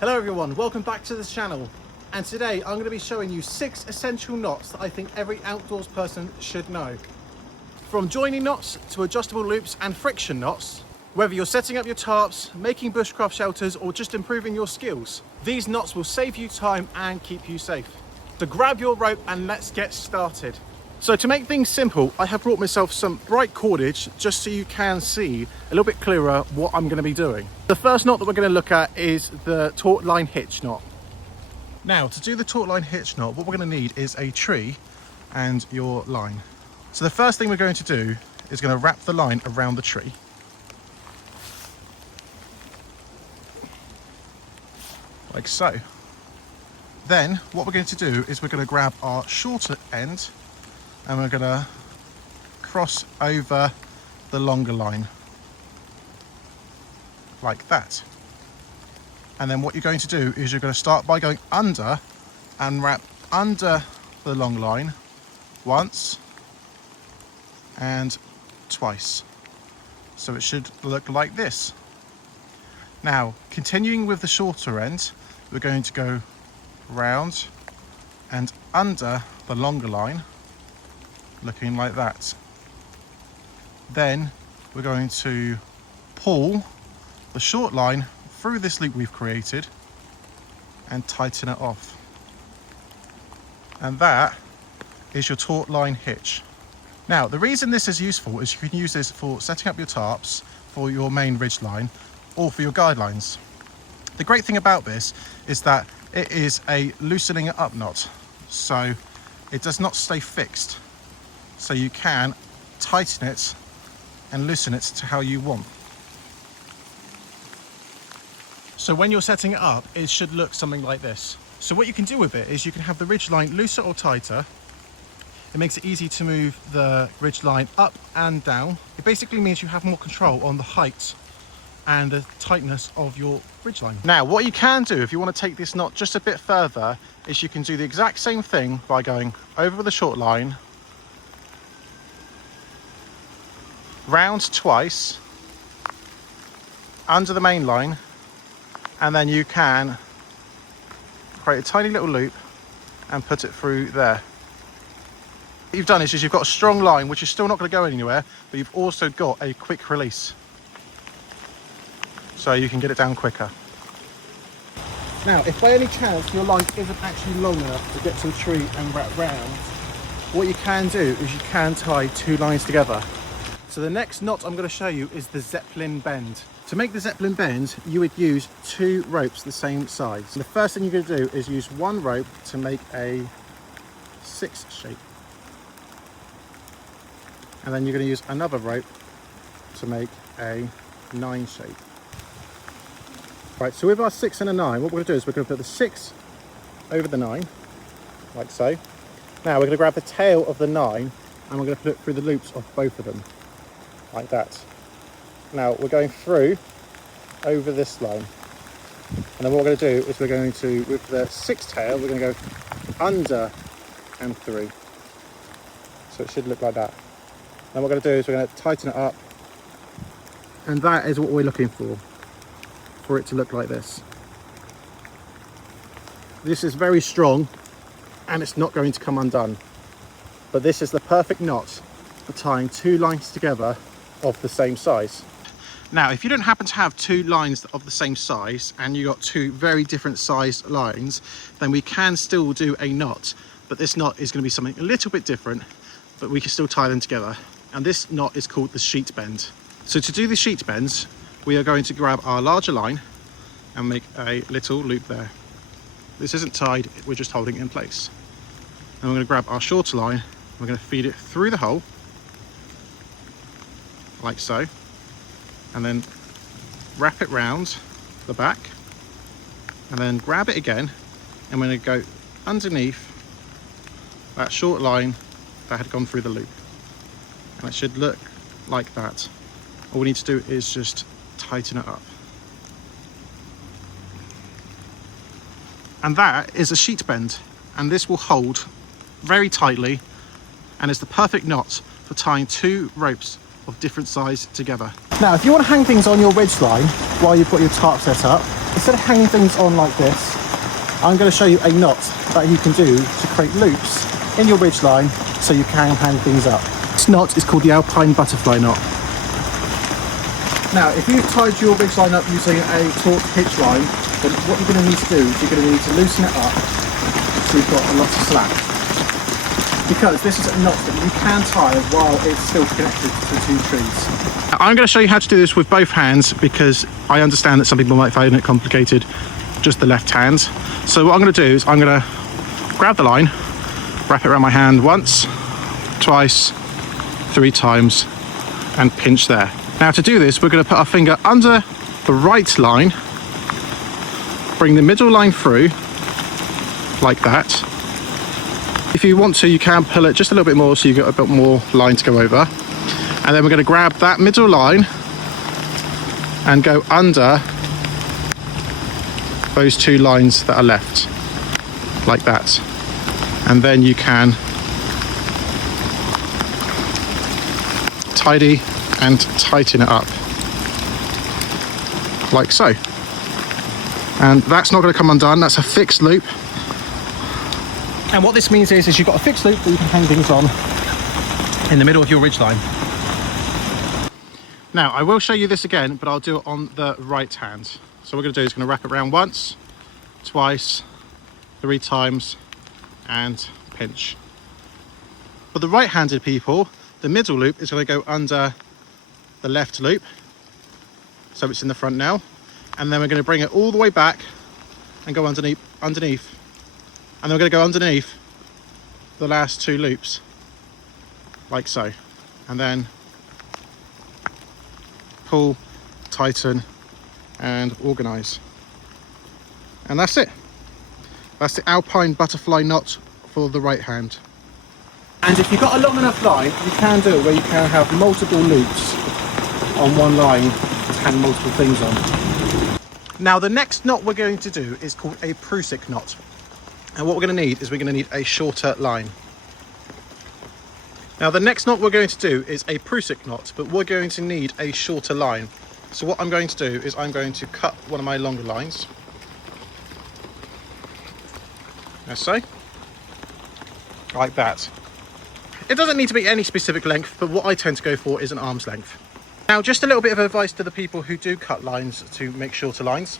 Hello everyone, welcome back to the channel. And today I'm going to be showing you 6 essential knots that I think every outdoors person should know. From joining knots to adjustable loops and friction knots, whether you're setting up your tarps, making bushcraft shelters or just improving your skills, these knots will save you time and keep you safe. So grab your rope and let's get started. So to make things simple, I have brought myself some bright cordage just so you can see a little bit clearer what I'm going to be doing. The first knot that we're going to look at is the Taut-Line hitch knot. Now to do the Taut-Line hitch knot, what we're going to need is a tree and your line. So the first thing we're going to do is going to wrap the line around the tree. Like so. Then what we're going to do is we're going to grab our shorter end and we're going to cross over the longer line like that. And then what you're going to do is you're going to start by going under and wrap under the long line once and twice. So it should look like this. Now, continuing with the shorter end, we're going to go round and under the longer line, looking like that. Then we're going to pull the short line through this loop we've created and tighten it off. And that is your Taut-Line hitch. Now, the reason this is useful is you can use this for setting up your tarps, for your main ridge line, or for your guidelines. The great thing about this is that it is a loosening it up knot, so it does not stay fixed. So you can tighten it and loosen it to how you want. So when you're setting it up, it should look something like this. So what you can do with it is you can have the ridge line looser or tighter. It makes it easy to move the ridge line up and down. It basically means you have more control on the height and the tightness of your ridge line. Now, what you can do if you want to take this knot just a bit further is you can do the exact same thing by going over the short line, round twice, under the main line, and then you can create a tiny little loop and put it through there. What you've done is you've got a strong line which is still not going to go anywhere, but you've also got a quick release, so you can get it down quicker. Now, if by any chance your line isn't actually long enough to get to the tree and wrap round, what you can do is you can tie 2 lines together. So the next knot I'm going to show you is the Zeppelin bend. To make the Zeppelin bend, you would use 2 ropes the same size. And the first thing you're going to do is use 1 rope to make a 6 shape. And then you're going to use another rope to make a 9 shape. Right, so with our 6 and a 9, what we're going to do is we're going to put the 6 over the 9, like so. Now we're going to grab the tail of the 9 and we're going to put it through the loops of both of them, like that. Now we're going through over this line. And then what we're going to do is we're going to, with the 6 tail, we're going to go under and through. So it should look like that. Then what we're going to do is we're going to tighten it up. And that is what we're looking for it to look like this. This is very strong and it's not going to come undone. But this is the perfect knot for tying 2 lines together of the same size. Now, if you don't happen to have 2 lines of the same size and you've got 2 very different sized lines, then we can still do a knot, but this knot is going to be something a little bit different, but we can still tie them together. And this knot is called the sheet bend. So to do the sheet bends, we are going to grab our larger line and make a little loop there. This isn't tied, we're just holding it in place. And we're going to grab our shorter line, we're going to feed it through the hole, like so, and then wrap it round the back, and then grab it again, and we're going to go underneath that short line that had gone through the loop. And it should look like that. All we need to do is just tighten it up. And that is a sheet bend, and this will hold very tightly and is the perfect knot for tying 2 ropes of different size together. Now, if you want to hang things on your ridge line while you've got your tarp set up, instead of hanging things on like this, I'm going to show you a knot that you can do to create loops in your ridgeline so you can hang things up. This knot is called the Alpine butterfly knot. Now, if you've tied your ridgeline up using a taut hitch line, then what you're going to need to do is you're going to need to loosen it up so you've got a lot of slack. Because this is a knot that you can tie while it's still connected to the two trees. I'm going to show you how to do this with both hands because I understand that some people might find it complicated, just the left hand. So what I'm going to do is I'm going to grab the line, wrap it around my hand once, twice, 3 times, and pinch there. Now to do this, we're going to put our finger under the right line, bring the middle line through, like that. If you want to, you can pull it just a little bit more so you get a bit more line to go over. And then we're going to grab that middle line and go under those 2 lines that are left, like that. And then you can tidy and tighten it up, like so. And that's not going to come undone, that's a fixed loop. And what this means is you've got a fixed loop that you can hang things on in the middle of your ridgeline. Now, I will show you this again, but I'll do it on the right hand. So what we're going to do is going to wrap it around once, twice, 3 times, and pinch. For the right-handed people, the middle loop is going to go under the left loop, so it's in the front now. And then we're going to bring it all the way back and go underneath. And then we're going to go underneath the last 2 loops, like so. And then pull, tighten, and organise. And that's it. That's the Alpine butterfly knot for the right hand. And if you've got a long enough line, you can do it where you can have multiple loops on one line to hang multiple things on. Now the next knot we're going to do is called a Prusik knot. And what we're going to need is we're going to need a shorter line. Now the next knot we're going to do is a Prusik knot, but we're going to need a shorter line. So what I'm going to do is I'm going to cut one of my longer lines. As so. Like that. It doesn't need to be any specific length, but what I tend to go for is an arm's length. Now just a little bit of advice to the people who do cut lines to make shorter lines.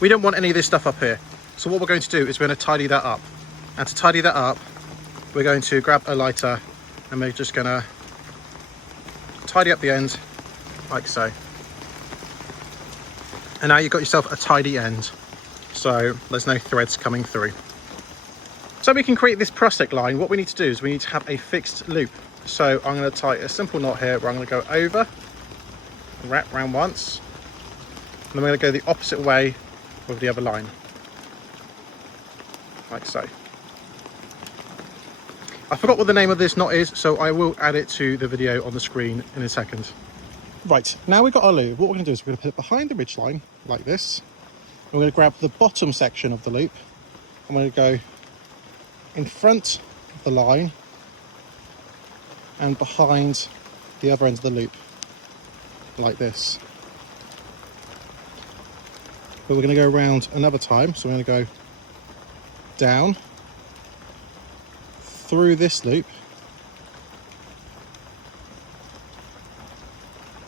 We don't want any of this stuff up here. So what we're going to do is we're going to tidy that up. And to tidy that up, we're going to grab a lighter and we're just going to tidy up the end, like so. And now you've got yourself a tidy end. So there's no threads coming through. So we can create this Prusik line, what we need to do is we need to have a fixed loop. So I'm going to tie a simple knot here where I'm going to go over, wrap around once, and then we're going to go the opposite way with the other line. Like so. I forgot what the name of this knot is, so I will add it to the video on the screen in a second. Right, now we've got our loop. What we're going to do is we're going to put it behind the ridgeline, like this. We're going to grab the bottom section of the loop. I'm going to go in front of the line and behind the other end of the loop, like this. But we're going to go around another time, so we're going to go down through this loop,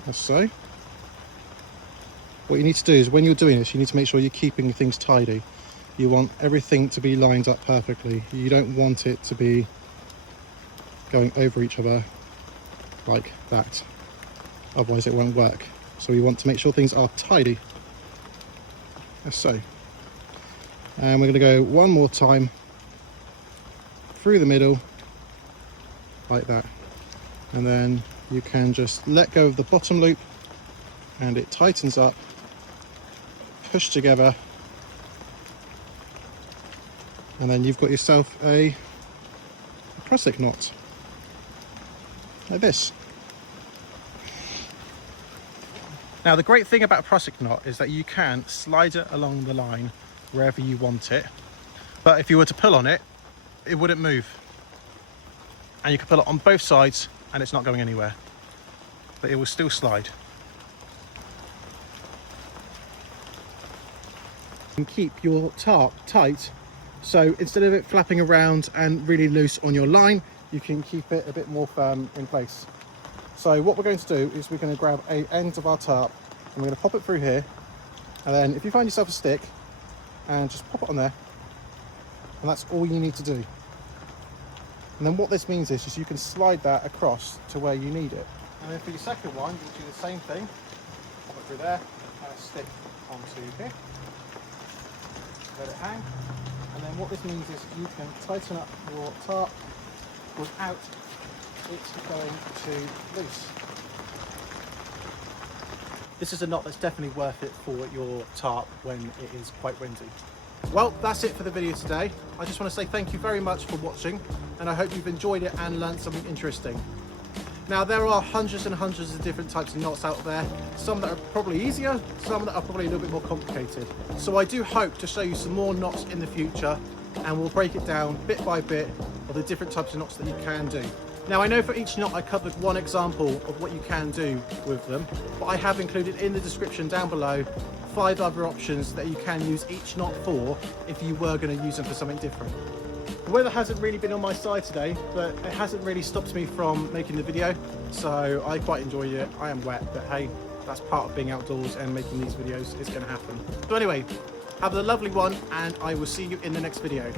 as so. What you need to do is when you're doing this, you need to make sure you're keeping things tidy. You want everything to be lined up perfectly. You don't want it to be going over each other like that, otherwise it won't work. So you want to make sure things are tidy, as so. And we're going to go one more time through the middle, like that. And then you can just let go of the bottom loop and it tightens up, push together, and then you've got yourself a Prusik knot, like this. Now the great thing about a Prusik knot is that you can slide it along the line wherever you want it, but if you were to pull on it, it wouldn't move. And you can pull it on both sides and it's not going anywhere, but it will still slide. And keep your tarp tight, so instead of it flapping around and really loose on your line, you can keep it a bit more firm in place. So what we're going to do is we're going to grab a end of our tarp and we're going to pop it through here, and then if you find yourself a stick, and just pop it on there, and that's all you need to do. And then what this means is you can slide that across to where you need it. And then for your second one, you'll do the same thing. Pop it through there, and stick onto here. Let it hang. And then what this means is you can tighten up your tarp without it going too loose. This is a knot that's definitely worth it for your tarp when it is quite windy. Well, that's it for the video today. I just want to say thank you very much for watching, and I hope you've enjoyed it and learned something interesting. Now, there are hundreds and hundreds of different types of knots out there, some that are probably easier, some that are probably a little bit more complicated. So I do hope to show you some more knots in the future, and we'll break it down bit by bit of the different types of knots that you can do. Now, I know for each knot I covered one example of what you can do with them, but I have included in the description down below 5 other options that you can use each knot for if you were going to use them for something different. The weather hasn't really been on my side today, but it hasn't really stopped me from making the video, so I quite enjoyed it. I am wet, but hey, that's part of being outdoors and making these videos. It's going to happen. So anyway, have a lovely one, and I will see you in the next video.